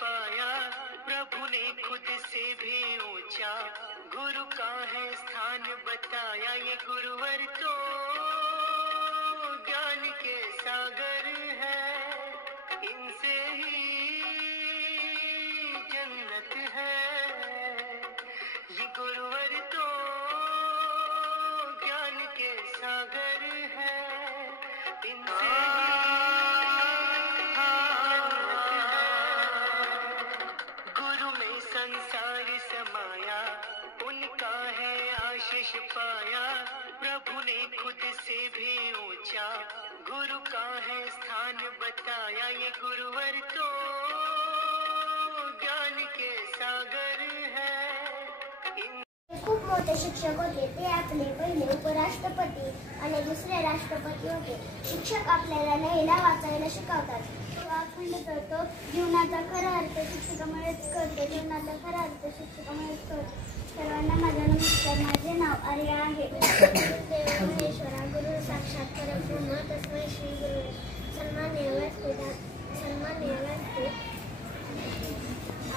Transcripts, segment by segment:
पाया, प्रभु ने खुद से भी ऊंचा गुरु का है स्थान बताया। ये गुरुवर तो ज्ञान के सागर है, इनसे ही जन्नत है। ये गुरुवर तो ज्ञान के सागर है, इनसे ही संसार समाया, उनका है आशीष पाया। प्रभु ने खुद से भी ऊंचा गुरु का है स्थान बताया। ये गुरुवर तो ज्ञान के सागर है। खूप मोठे शिक्षक होते, ते आपले पहिले उपराष्ट्रपती आणि दुसरे राष्ट्रपती होते। शिक्षक आपल्याला लिहायला वाचायला शिकवतात। अखंड करतो, जीवनाचा खरा अर्थ शिक्षकामुळेच कळतो, जीवनाचा खरा अर्थ शिक्षकामुळेच कळतो। सर्वांना माझा नमस्कार, माझे नाव आर्या आहे। देव महेश्वरा गुरु साक्षात परब्रह्म तस्मै श्री गुरु। सन्माननीय व्यासपीठ,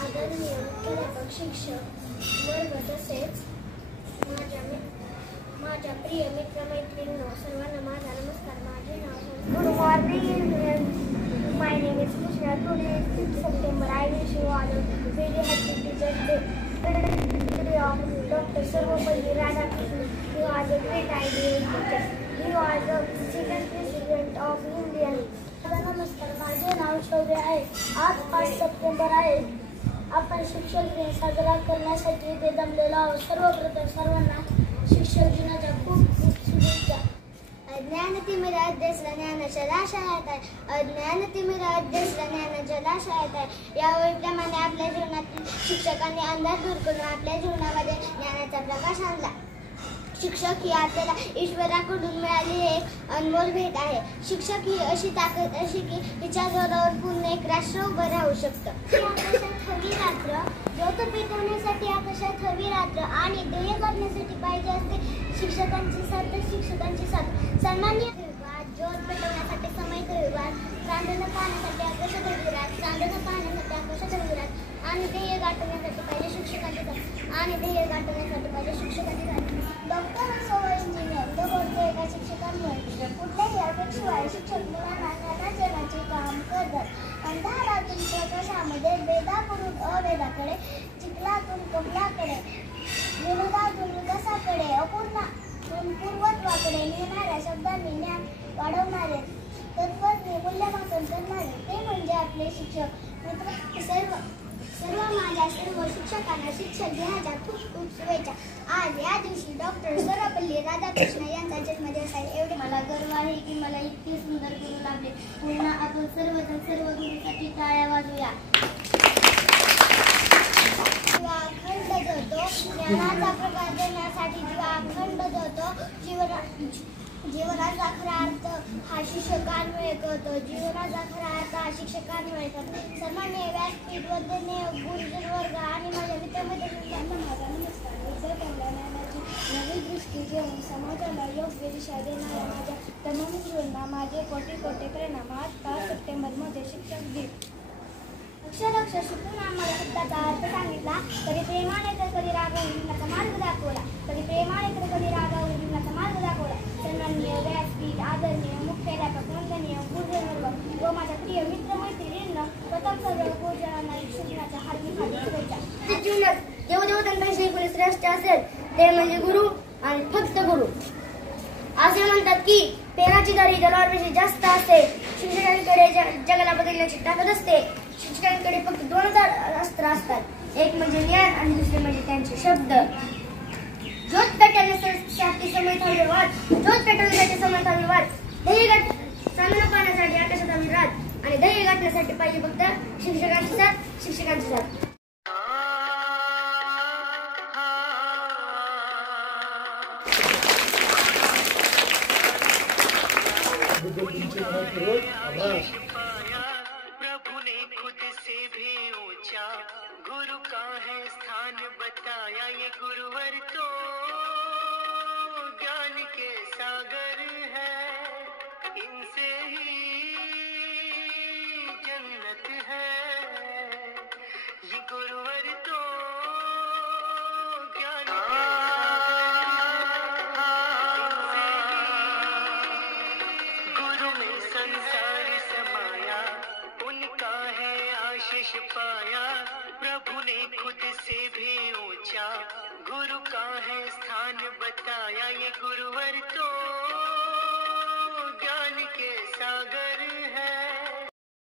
आदरणीय मुख्याध्यापक, शिक्षक वर्ग तसेच माझ्या प्रिय मित्रमैत्रिणींनो, सर्वांना माझा नमस्कार, माझे नाव। Good morning, my name is Krishna. Today is 5th September. I wish you all a very happy Teachers Day. Today of Dr. Sarvapalli Radhakrishnan. He was a great ideal teacher. He was the second president of Indian. नमस्कार, माझे नाव शौर्य आहे। आज 5 September आहे। आपण शिक्षक दिन साजरा करण्यासाठी इथे जमलेलो आहोत। सर्वप्रथम सर्वांना शिक्षक दिनाच्या खूप खूप शुभेच्छा। अज्ञानतिमिरात दिसला ज्ञानाच्या लाशाळात आहे, अज्ञानतिमिरात दिसला ज्ञानाच्या लाशाळात आहे। यावेळीप्रमाणे आपल्या जीवनातील शिक्षकांनी अंधार दूर करून आपल्या जीवनामध्ये ज्ञानाचा प्रकाश आणला। शिक्षक ही आपल्याला ईश्वराकडून मिळालेली एक अनमोल भेट आहे। शिक्षक ही अशी ताकद अशी की तिच्या जोरावर पूर्ण एक राष्ट्र उभं राहू शकतं। आकाशात हवी रात्र, ज्योत पेटवण्यासाठी आकाशात हवी रात्र आणि ध्येय करण्यासाठी पाहिजे असते शिक्षकांची साथ, शिक्षकांची साथ। सन्माननीय ज्योत पेटवण्यासाठी समय धैर्यवाद, चांदणं पाहण्यासाठी आकाशात हवी रात, चांदणं पाहण्यासाठी आकाशात हवी रात आणि ध्येय गाठवण्यासाठी पाहिजे शिक्षकांची साथ, आणि ध्येय गाठवण्यासाठी पाहिजे शिक्षकांची साथ। डॉक्टर असो व इंजिनियर, दररोज एका शिक्षकांमुळे कुठल्याही अपेक्षेशिवाय शिक्षक मुलांना ज्ञानाचे काम करतात। अंधारातून प्रकाशामध्ये, वेदाकडून अवेदाकडे, चिखलातून कमलाकडे, विनोदातून विकासाकडे, अपूर्णातून पूर्वत्वाकडे नेणाऱ्या शब्दांनी ज्ञान वाढवणारे, तत्त्वज्ञ मूल्यमापन करणारे ते म्हणजे आपले शिक्षक। मित्र, माझ्या सर्व शिक्षकांना शिक्षक दिनाच्या खूप खूप शुभेच्छा। आज या दिवशी डॉक्टर सर्वपल्ली राधाकृष्ण यांचा जन्मदिवस आहे। एवढे मला गर्व आहे की मला इतके सुंदर गुरु लाभले। पुन्हा आपण सर्वजण सर्व गुरुसाठी टाळ्या वाजवूया। जीवा अखंड जळतो, ज्ञानाचा प्रकाश देण्यासाठी जीवा अखंड जळतो। जीवनाचा खरा अर्थ हा शिक्षकांमुळे कळतो, जीवनाचा खरा अर्थ हा शिक्षकांमुळे कळतो। सन्माननीय व्यासपीठ, वंदनीय गुरुजन वर्ग आणि माझ्या मित्रमैत्रिणींना माझा नमस्कार। विद्यार्थ्यांना ज्ञानाची नवी दृष्टी देऊन समाजाला योग्य दिशा देणाऱ्या माझ्या तमाम गुरूंना माझे कोटी कोटी प्रणाम। आज 5 सप्टेंबरमध्ये शिक्षक दिन। अक्षर शिकून आम्हाला शब्दाचा अर्थ सांगितला, कधी प्रेमाने तर कधी रागावून जीवनाचा मार्ग दाखवला, कधी प्रेमाने तर कधी रागावून जीवनाचा मार्ग दाखवला। सन्माननीय व्यासपीठ, आदरणीय मुख्याध्यापक, वंदनीय गुरुजन वर्ग व माझ्या प्रिय मित्रमैत्रिणींना प्रथम सर्व गुरुजनांना शिक्षणाच्या हार्दिक शुभेच्छा। जीवनात देवदेवतांपेक्षा कोणी श्रेष्ठ असेल ते म्हणजे गुरु आणि फक्त गुरु। असे म्हणतात की पेनाची धारी तलवारपेक्षा जास्त असते। शिक्षकांकडे जगाला बदलण्याची ताकद असते। शिक्षकांकडे फक्त 2 अस्त्र असतात, एक म्हणजे ज्ञान आणि दुसरे म्हणजे त्यांचे शब्द। ज्योत पेटवण्यासाठी समय थांबले वाट, ज्योत पेटवण्यासाठी समय थांबले वाट, ध्येय चांदणं पाहण्यासाठी आकाशात हवी रात आणि ध्येय गाठण्यासाठी पाहिजे फक्त शिक्षकांची साथ, शिक्षकांची साथ। प्रभु ने खुद से भी ऊंचा गुरु का है स्थान बताया। ये गुरुवर तो ज्ञान के सागर है, इनसे ही जन्नत है। पाया, प्रभु ने खुद से भी ऊंचा गुरु का है स्थान बताया। ये गुरुवर तो ज्ञान के